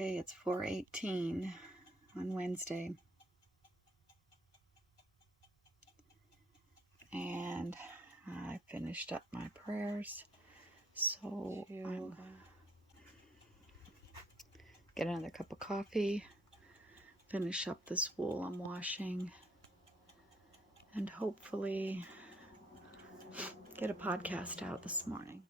Okay, it's 4:18 on Wednesday. And I finished up my prayers. So I'm going to get another cup of coffee, finish up this wool I'm washing, and hopefully get a podcast out this morning.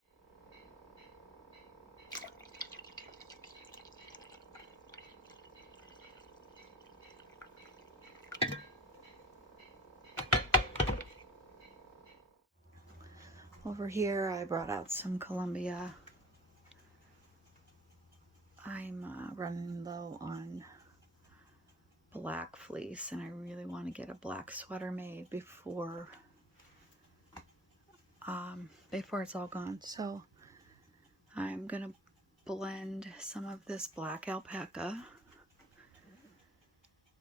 Over here, I brought out some Columbia. I'm running low on black fleece, and I really want to get a black sweater made before it's all gone. So I'm gonna blend some of this black alpaca,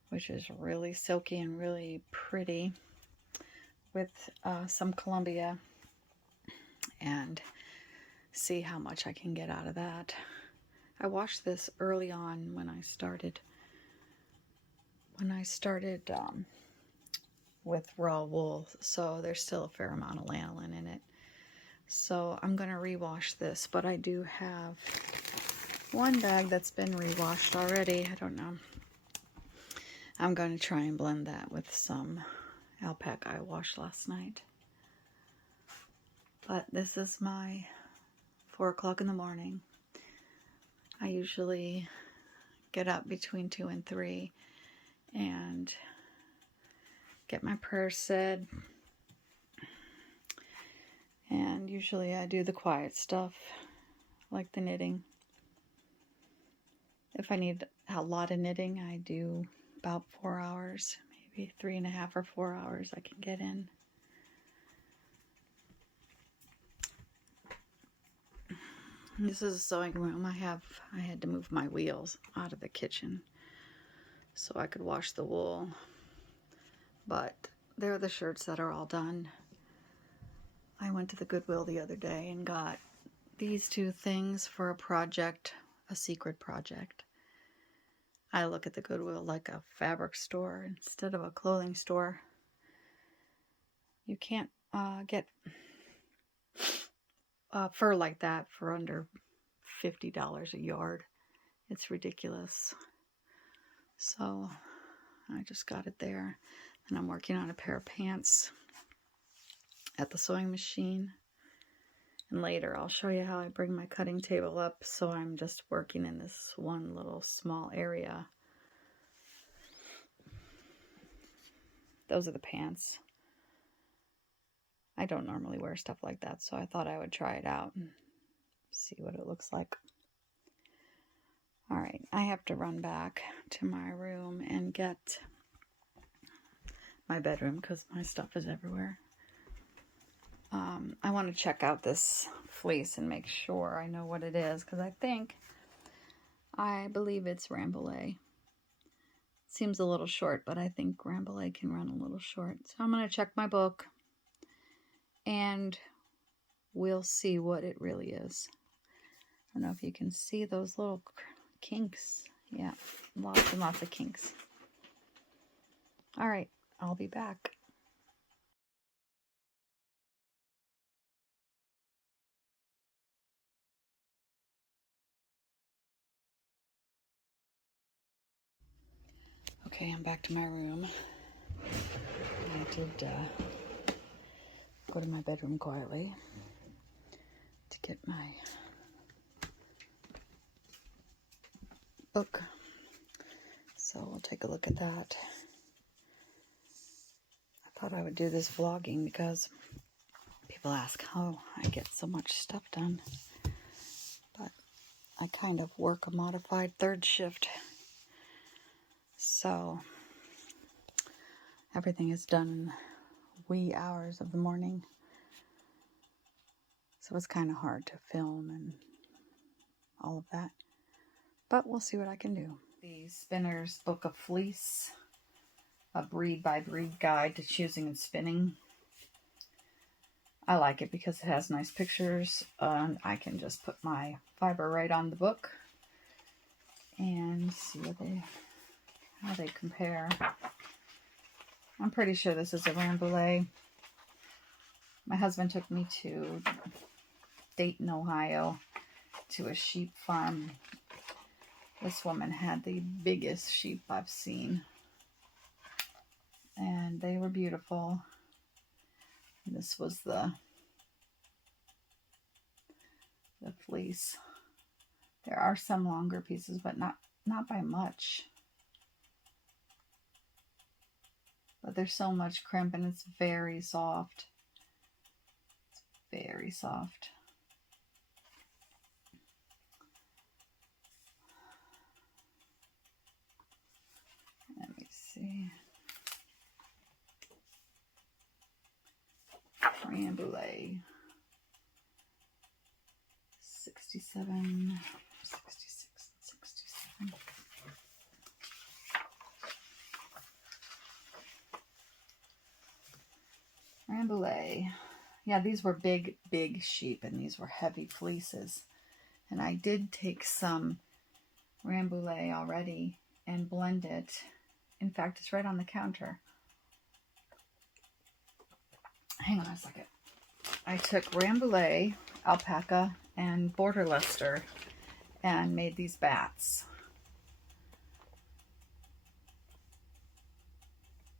which is really silky and really pretty, with some Columbia, and see how much I can get out of that. I washed this early on when I started with raw wool, so there's still a fair amount of lanolin in it. So I'm going to rewash this, but I do have one bag that's been rewashed already. I don't know. I'm going to try and blend that with some alpaca I washed last night. But this is my 4 o'clock in the morning. I usually get up between 2 and 3 and get my prayers said. And usually I do the quiet stuff, like the knitting. If I need a lot of knitting, I do about 4 hours, maybe 3.5 or 4 hours I can get in. This is a sewing room. I had to move my wheels out of the kitchen so I could wash the wool. But they're the shirts that are all done. I went to the Goodwill the other day and got these 2 things for a project, a secret project. I look at the Goodwill like a fabric store instead of a clothing store. You can't get fur like that for under $50 a yard. It's ridiculous. So I just got it there, and I'm working on a pair of pants at the sewing machine. And later I'll show you how I bring my cutting table up, so I'm just working in this one little small area. Those are the pants. I don't normally wear stuff like that, so I thought I would try it out and see what it looks like. Alright, I have to run back to my room and get my bedroom because my stuff is everywhere. I want to check out this fleece and make sure I know what it is, because I believe it's Rambouillet. Seems a little short, but I think Rambouillet can run a little short. So I'm going to check my book and we'll see what it really is. I don't know if you can see those little kinks. Yeah, lots and lots of kinks. All right, I'll be back. Okay, I'm back to my room. I did go to my bedroom quietly to get my book. So we'll take a look at that. I thought I would do this vlogging because people ask how I get so much stuff done. But I kind of work a modified 3rd shift. So everything is done in the wee hours of the morning. So it's kind of hard to film and all of that. But we'll see what I can do. The Spinner's Book of Fleece, a breed by breed guide to choosing and spinning. I like it because it has nice pictures, and I can just put my fiber right on the book and see how they compare. I'm pretty sure this is a Rambouillet. My husband took me to Dayton, Ohio, to a sheep farm. This woman had the biggest sheep I've seen, and they were beautiful. This was the fleece. There are some longer pieces, but not by much. But there's so much crimp, and it's very soft. It's very soft. Let me see. Rambouillet. 67, 66, 67. Rambouillet. Yeah, these were big sheep, and these were heavy fleeces. And I did take some Rambouillet already and blend it. In fact, it's right on the counter. Hang on a second. I took Rambouillet, alpaca, and border Leicester and made these bats.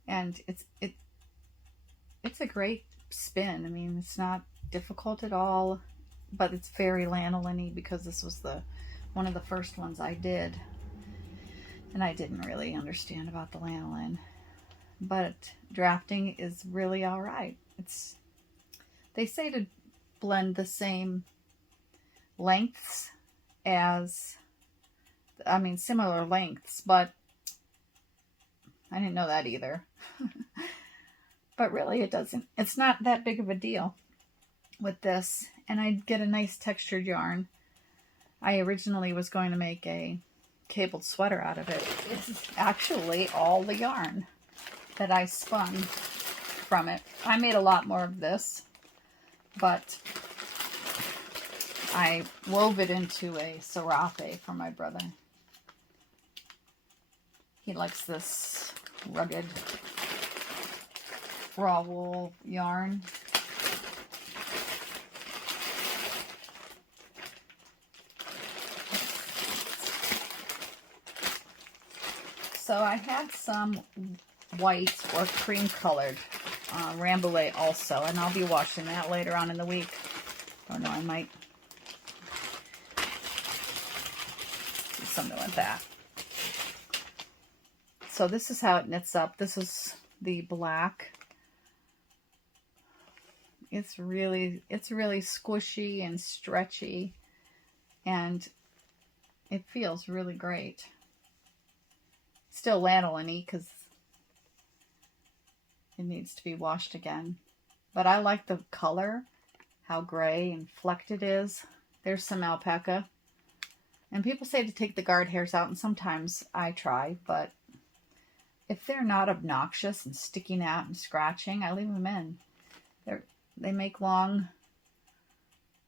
And it's a great spin. I mean, it's not difficult at all, but it's very lanolin-y because this was one of the first ones I did. And I didn't really understand about the lanolin. But drafting is really all right. They say to blend the same lengths similar lengths, but I didn't know that either. But really it's not that big of a deal with this. And I get a nice textured yarn. I originally was going to make a cabled sweater out of it. It's actually all the yarn that I spun from it. I made a lot more of this, but I wove it into a serape for my brother. He likes this rugged raw wool yarn. So I had some white or cream colored Rambouillet also, and I'll be washing that later on in the week. I don't know, I might do something like that. So this is how it knits up. This is the black. It's really squishy and stretchy, and it feels really great. Still lanolin-y because it needs to be washed again. But I like the color, how gray and flecked it is. There's some alpaca. And people say to take the guard hairs out, and sometimes I try, but if they're not obnoxious and sticking out and scratching, I leave them in. They make long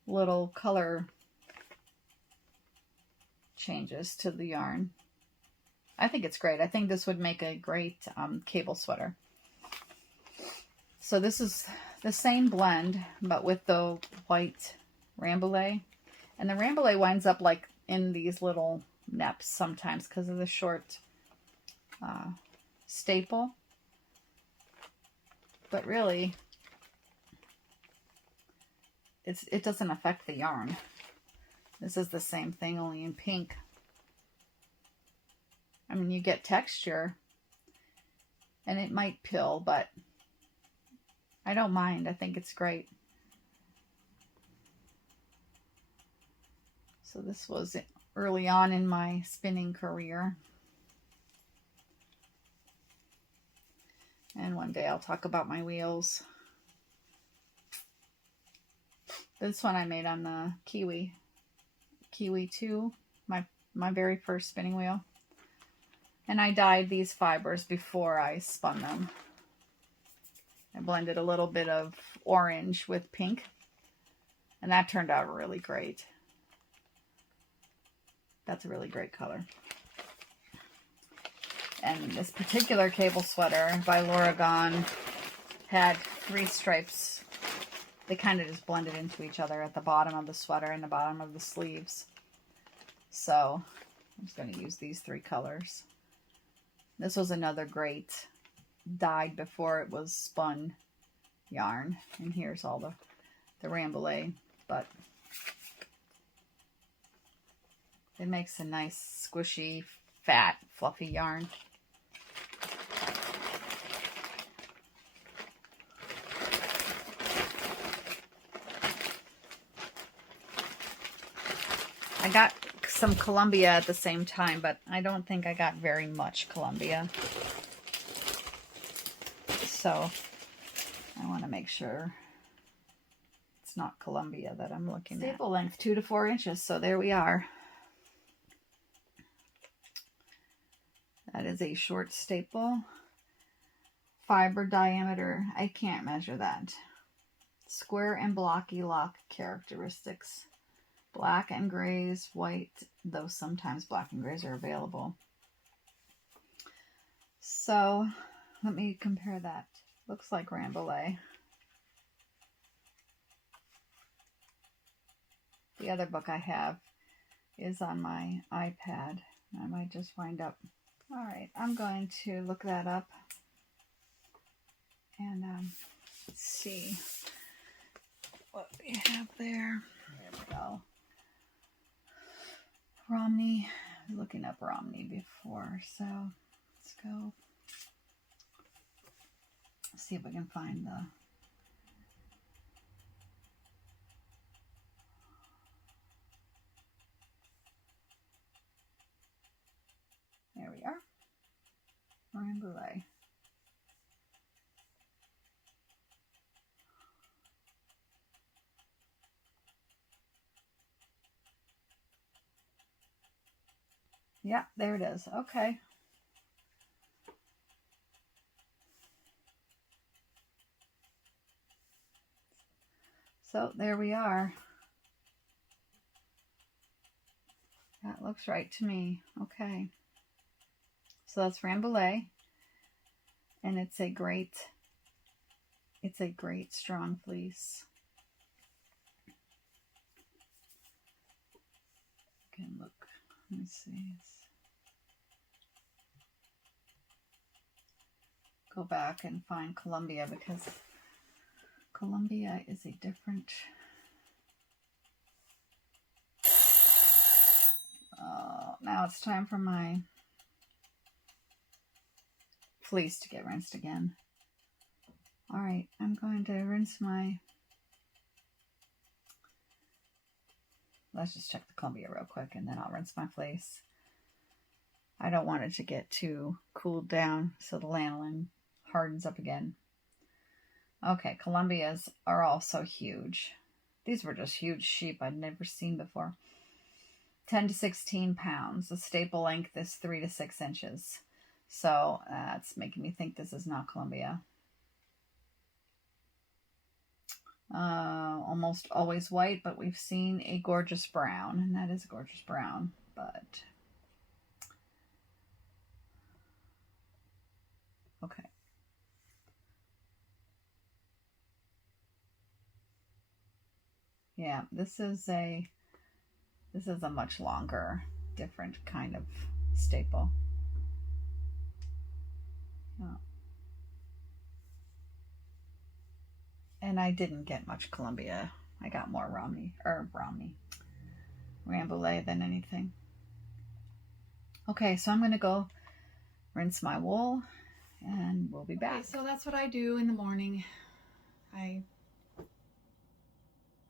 little color changes to the yarn. I think it's great. I think this would make a great cable sweater. So this is the same blend, but with the white Rambouillet. And the Rambouillet winds up like in these little neps sometimes because of the short staple. But really, it doesn't affect the yarn. This is the same thing, only in pink. I mean, you get texture, and it might pill, but I don't mind. I think it's great. So this was early on in my spinning career. And one day I'll talk about my wheels. This one I made on the Kiwi 2, my very first spinning wheel. And I dyed these fibers before I spun them. I blended a little bit of orange with pink, and that turned out really great. That's a really great color. And this particular cable sweater by Laura Gone had 3 stripes. They kind of just blended into each other at the bottom of the sweater and the bottom of the sleeves. So I'm just going to use these 3 colors. This was another great dyed before it was spun yarn. And here's all the Rambouillet, but it makes a nice squishy, fat, fluffy yarn. I got some Columbia at the same time, but I don't think I got very much Columbia. So I want to make sure it's not Columbia that I'm looking at. Staple length 2 to 4 inches. So there we are. That is a short staple. Fiber diameter, I can't measure that. Square and blocky lock characteristics. Black and grays, white, though sometimes black and grays are available. So let me compare that. Looks like Rambouillet. The other book I have is on my iPad. I might just wind up. All right, I'm going to look that up and see what we have there. There we go. Romney. I was looking up Romney before, so let's go see if we can find the there we are. Rambouillet. Yeah, there it is. Okay. So there we are. That looks right to me. Okay. So that's Rambouillet. And it's a great strong fleece. You can look. Let me see. Go back and find Columbia because Columbia is a different. Now it's time for my fleece to get rinsed again. All right, I'm going to rinse my. Let's just check the Columbia real quick and then I'll rinse my fleece. I don't want it to get too cooled down so the lanolin hardens up again. Okay, Columbias are also huge. These were just huge sheep I'd never seen before. 10 to 16 pounds. The staple length is 3 to 6 inches. So that's making me think this is not Columbia. Almost always white, but we've seen a gorgeous brown, and that is a gorgeous brown, but okay. Yeah, this is a much longer, different kind of staple. Oh. And I didn't get much Columbia. I got more Rambouillet than anything. Okay, so I'm going to go rinse my wool and we'll be back. Okay, so that's what I do in the morning. I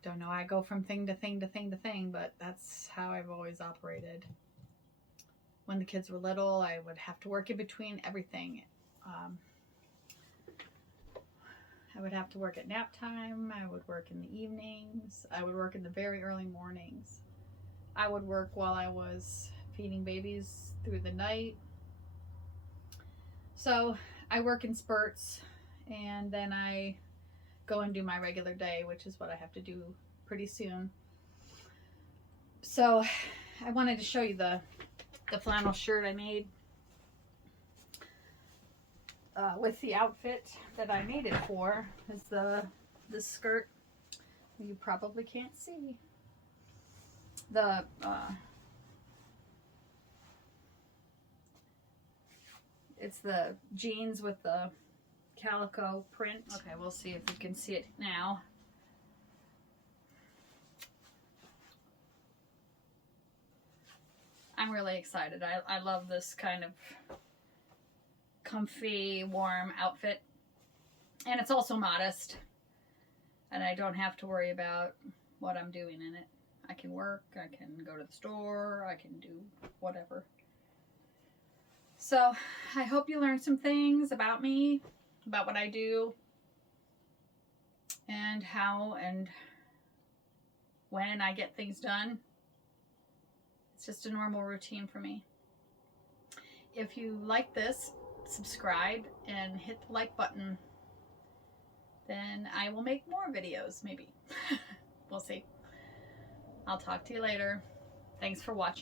don't know, I go from thing to thing to thing to thing, but that's how I've always operated. When the kids were little, I would have to work in between everything. I would have to work at nap time. I would work in the evenings. I would work in the very early mornings. I would work while I was feeding babies through the night. So I work in spurts, and then I go and do my regular day, which is what I have to do pretty soon. So I wanted to show you the flannel shirt I made. with the outfit that I made it for is this skirt. You probably can't see the it's the jeans with the calico print. Okay, we'll see if you can see it now. I'm really excited. I love this kind of comfy, warm outfit. And it's also modest. And I don't have to worry about what I'm doing in it. I can work, I can go to the store, I can do whatever. So I hope you learned some things about me, about what I do, and how and when I get things done. It's just a normal routine for me. If you like this, subscribe and hit the like button. Then I will make more videos, maybe. We'll see. I'll talk to you later. Thanks for watching.